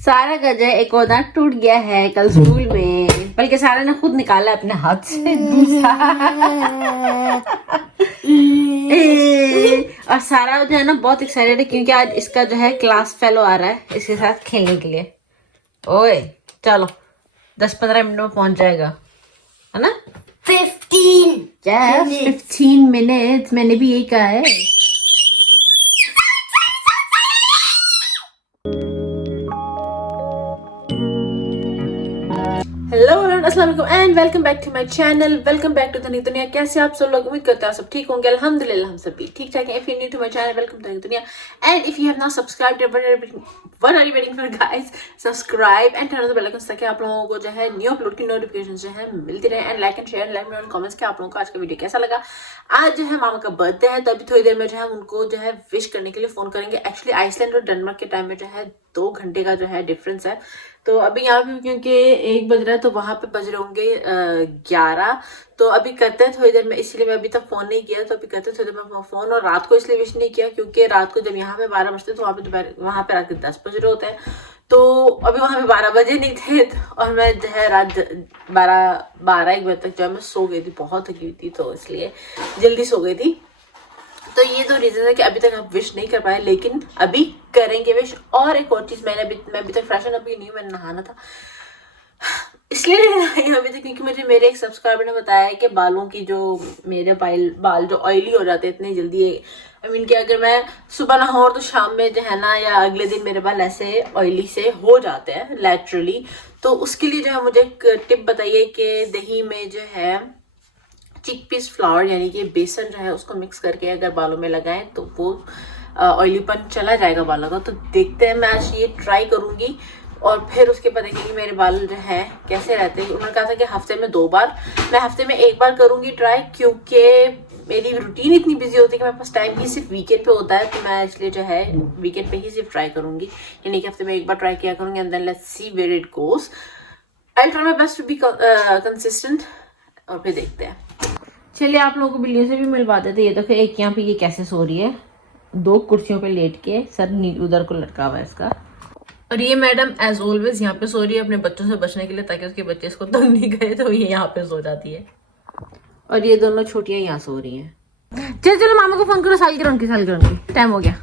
सारा का जो है एक और दांत टूट गया है कल स्कूल में, बल्कि सारा ने खुद निकाला अपने हाथ से दूसरा। और सारा जो है ना बहुत एक्साइटेड है क्योंकि आज इसका जो है क्लास फेलो आ रहा है इसके साथ खेलने के लिए। ओए चलो 10-15 मिनट में पहुंच जाएगा, है ना? 15 मिनट मैंने भी यही कहा है। हेलो अस्सलाम वालेकुम and welcome back to my channel. Welcome back to the दुनिया। कैसे आप सब लोग? उम्मीद करते हैं आप सब ठीक होंगे। अल्हम्दुलिल्लाह हम सब भी ठीक ठाक हैं। If you new to my channel, welcome to the दुनिया and if you have not subscribed, what are you waiting for guys? Subscribe and turn on the bell icon ताकि आप लोगों को जो है न्यू अपलोड की नोटिफिकेशन जो है मिलती रहे। And like and share, let me know in comments कि आप लोगों को आज का वीडियो कैसा लगा। आज जो है मामा का बर्थडे है, तो अभी थोड़ी देर में जो है उनको जो है विश करने के लिए फोन करेंगे। एक्चुअली आइसलैंड और डेनमार्क के टाइम में जो है 2 घंटे का जो है डिफरेंस है। तो अभी यहाँ पे क्योंकि 1 बज रहा है तो वहां पे बज रहे होंगे 11। तो अभी करते हैं थोड़ी देर में, इसलिए मैं अभी तक फोन नहीं किया। तो अभी करते हैं थोड़ी देर में फोन। और रात को इसलिए विश नहीं किया क्योंकि रात को जब यहाँ पे 12 बजते तो वहाँ पे रात के 10 बज रहे होते हैं। तो अभी वहां पे 12 बजे नहीं थे और मैं जो है रात 12-1 बजे तक जो है मैं सो गई थी, बहुत थकी हुई थी तो इसलिए जल्दी सो गई थी। तो ये 2 रीजन है कि अभी तक आप विश नहीं कर पाए, लेकिन अभी करेंगे विश। और एक और चीज, मैं अभी तक फ्रेशन अप नहीं हूँ, मैंने नहाना था इसलिए नहीं अभी तक, क्योंकि मुझे मेरे एक सब्सक्राइबर ने बताया है कि बालों की जो मेरे बाल जो ऑयली हो जाते हैं इतनी जल्दी। आई मीन कि अगर मैं सुबह नहाऊं तो शाम में जो है ना या अगले दिन मेरे बाल ऐसे ऑयली से हो जाते हैं नेचुरली। तो उसके लिए जो है मुझे एक टिप बताइए कि दही में जो है चिकपीस फ्लावर यानी कि बेसन जो है उसको मिक्स करके अगर बालों में लगाएं तो वो ऑयलीपन चला जाएगा बालों का। तो देखते हैं, मैं आज ये ट्राई करूंगी और फिर उसके बाद देखेंगे मेरे बाल जो है कैसे रहते हैं। उन्होंने कहा था कि हफ्ते में 2 बार, मैं हफ्ते में 1 बार करूंगी ट्राई, क्योंकि मेरी रूटीन इतनी बिजी होती है कि मेरे पास टाइम ही सिर्फ वीकेंड पे होता है। तो मैं इसलिए जो है वीकेंड पे ही सिर्फ ट्राई करूंगी, यानी कि हफ्ते में 1 बार ट्राई किया करूंगी and then let's see where it goes. I try my best to be consistent और फिर देखते हैं। चलिए आप लोगों को बिल्लियों से भी मिलवा देते। ये देखो एक यहाँ पे ये कैसे सो रही है, 2 कुर्सियों पे लेट के, सर उधर को लटका हुआ है इसका। और ये मैडम एज ऑलवेज यहाँ पे सो रही है अपने बच्चों से बचने के लिए, ताकि उसके बच्चे इसको तंग नहीं करे तो ये यहाँ पे सो जाती है। और ये दोनों छोटियां यहाँ सो रही हैं। चलो चलो मामा को फोन करो, सालगिरह उनकी टाइम हो गया।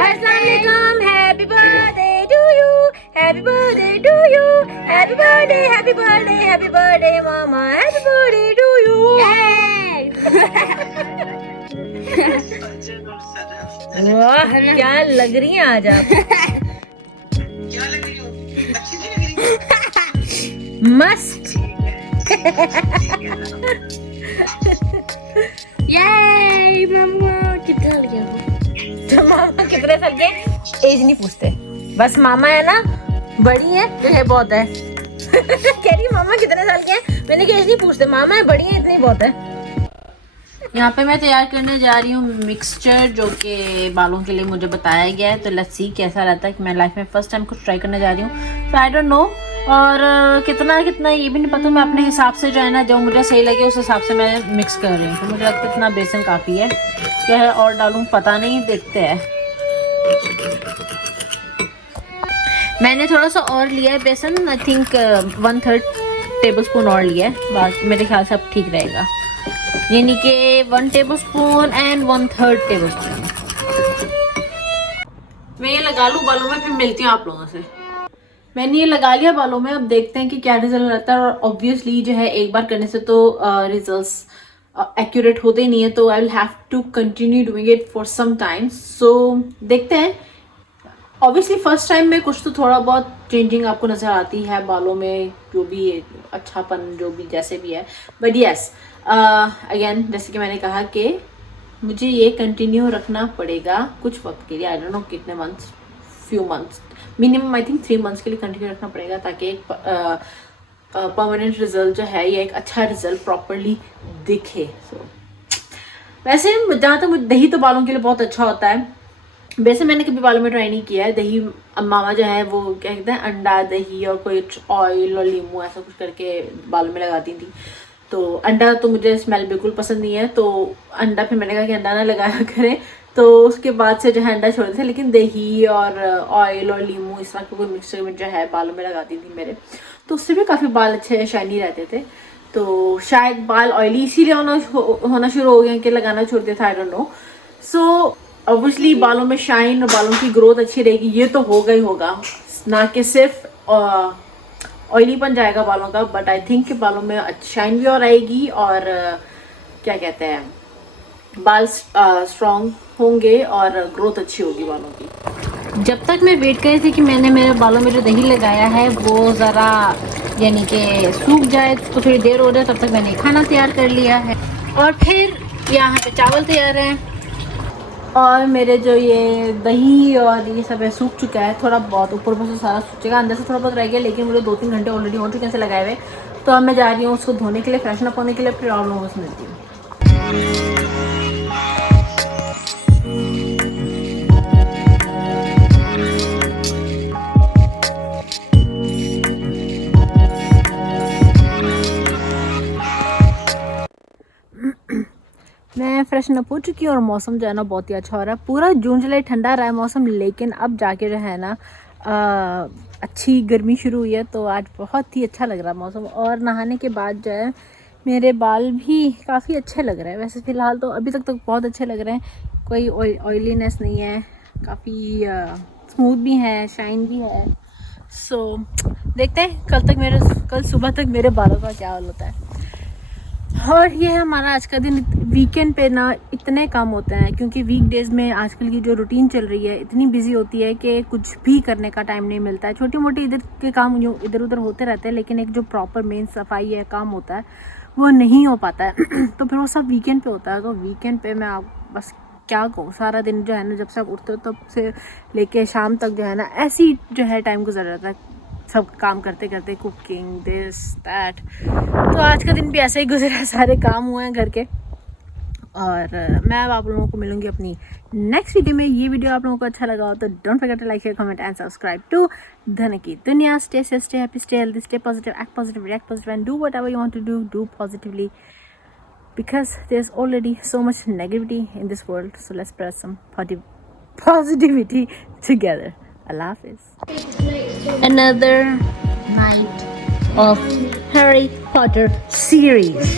Assalamualaikum, happy birthday to you, happy birthday to you, happy birthday, happy birthday, happy birthday mama, happy birthday to you. वाह क्या लग रही हैं आज आप। क्या लग रही हो? अच्छी सी लग रही हो। मस्त। ये मामा कितना लगे? तो मामा कितने साल के? एज नहीं पूछते, बस मामा है ना बड़ी है तो ये बहुत है। कह रही मामा कितने साल के हैं, मैंने कहा एज नहीं पूछते, मामा है बड़ी है इतनी बहुत है। यहाँ पे मैं तैयार करने जा रही हूँ मिक्सचर जो कि बालों के लिए मुझे बताया गया है। तो लेट्स सी कैसा रहता है, कि मैं लाइफ में फर्स्ट टाइम कुछ ट्राई करने जा रही हूँ। तो आई डोंट नो और कितना ये भी नहीं पता। मैं अपने हिसाब से जो है ना, जो मुझे सही लगे उस हिसाब से मैं मिक्स कर रही हूँ। तो मुझे लगता है इतना बेसन काफ़ी है, क्या है और डालूँ पता नहीं, देखते हैं। मैंने थोड़ा सा और लिया है बेसन, आई थिंक 1/3 टेबल स्पून और लिया है, बाकी मेरे ख्याल से अब ठीक रहेगा। यानी कि 1 table spoon and 1/3 table spoon. मैं ये लगा लूँ बालों में, फिर मिलती हूँ आप लोगों से। मैंने ये लगा लिया बालों में, अब देखते हैं कि क्या रिजल्ट रहता है। और ऑब्वियसली जो है एक बार करने से तो रिजल्ट्स एक्यूरेट होते ही नहीं है, तो I will have to continue doing it for some time. So देखते हैं। ऑब्वियसली फर्स्ट टाइम में कुछ तो थोड़ा बहुत चेंजिंग आपको नज़र आती है बालों में, जो भी अच्छापन जो भी जैसे भी है। बट यस अगेन जैसे कि मैंने कहा कि मुझे ये कंटिन्यू रखना पड़ेगा कुछ वक्त के लिए। आई डोंट नो कितने months, few months, minimum I think 3 months के लिए कंटिन्यू रखना पड़ेगा, ताकि एक परमानेंट रिजल्ट जो है या एक अच्छा रिजल्ट प्रॉपरली दिखे। सो वैसे जहाँ तक दही तो बालों के लिए बहुत अच्छा होता है। वैसे मैंने कभी बालों में ट्राई नहीं किया है दही। मामा जो है वो क्या कहते हैं, अंडा दही और कुछ ऑयल और नींबू ऐसा कुछ करके बालों में लगाती थी। तो अंडा तो मुझे स्मेल बिल्कुल पसंद नहीं है, तो अंडा फिर मैंने कहा कि अंडा ना लगाया करें, तो उसके बाद से जो है अंडा छोड़ थे। लेकिन दही और ऑयल और लीमू इस तरह का कोई मिक्सचर में जो है बालों में लगाती थी मेरे, तो उससे भी काफ़ी बाल अच्छे शाइनी रहते थे। तो शायद बाल ऑयली इसीलिए होना शुरू हो गया कि लगाना छोड़ दिया था, I don't know. So obviously बालों में शाइन और बालों की ग्रोथ अच्छी रहेगी, ये तो होगा ही होगा, ना कि सिर्फ ऑयली बन जाएगा बालों का, बट आई थिंक कि बालों में शाइन भी और आएगी और क्या कहते हैं, बाल स्ट्रॉन्ग होंगे और ग्रोथ अच्छी होगी बालों की। जब तक मैं वेट कर रही थी कि मैंने मेरे बालों में जो दही लगाया है वो ज़रा यानी कि सूख जाए, तो थोड़ी देर हो जाए, तब तक मैंने खाना तैयार कर लिया है। और फिर यहाँ पे चावल तैयार हैं, और मेरे जो ये दही और ये सब है सूख चुका है, थोड़ा बहुत ऊपर से सारा सूख चुका है, अंदर से थोड़ा बहुत रह गया, लेकिन मुझे 2-3 घंटे ऑलरेडी हो चुके हैं लगाए हुए। तो अब मैं जा रही हूँ उसको धोने के लिए, फ्रेशन अप होने के लिए, फिर और लोगों से मिलती हूँ। मैं फ्रेशन अप हो चुकी हूँ और मौसम जो है ना बहुत ही अच्छा हो रहा है। पूरा जून जुलाई ठंडा रहा है मौसम, लेकिन अब जाके जो है ना अच्छी गर्मी शुरू हुई है, तो आज बहुत ही अच्छा लग रहा है मौसम। और नहाने के बाद जो है मेरे बाल भी काफ़ी अच्छे लग रहे हैं, वैसे फ़िलहाल तो अभी तक तो बहुत अच्छे लग रहे हैं, कोई ऑयलीनेस नहीं है, काफ़ी स्मूथ भी है, शाइन भी है। सो देखते हैं कल सुबह तक मेरे बालों का क्या हाल होता है। और ये है हमारा आज का दिन। वीकेंड पे ना इतने काम होते हैं, क्योंकि वीकडेज़ में आजकल की जो रूटीन चल रही है इतनी बिजी होती है कि कुछ भी करने का टाइम नहीं मिलता है। छोटी मोटी इधर के काम इधर उधर होते रहते हैं, लेकिन एक जो प्रॉपर मेन सफाई है काम होता है वो नहीं हो पाता है। तो फिर वो सब वीकेंड पे होता है। तो वीकेंड पे मैं आप बस क्या कहूँ, सारा दिन जो है ना जब से आप उठते हो तब से लेके शाम तक जो है ना ऐसी जो है टाइम गुजर जाता है, सब काम करते करते, कुकिंग दिस दैट। तो आज का दिन भी ऐसे ही गुजरा, सारे काम हुए हैं घर के। और मैं अब आप लोगों को मिलूंगी अपनी नेक्स्ट वीडियो में। ये वीडियो आप लोगों को अच्छा लगा हो तो don't forget to like, share, comment and subscribe to धन की दुनिया। Stay safe, stay happy, stay healthy, stay positive, act positive, react positive and do whatever you want to do positively, because there's already so much negativity in this world, so let's spread some positivity together. Allah Hafiz. Another night of Harry Potter series.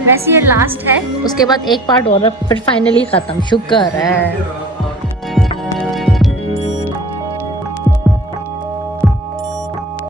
वैसे ये last है, उसके बाद एक part और फिर finally खत्म, शुक्र है।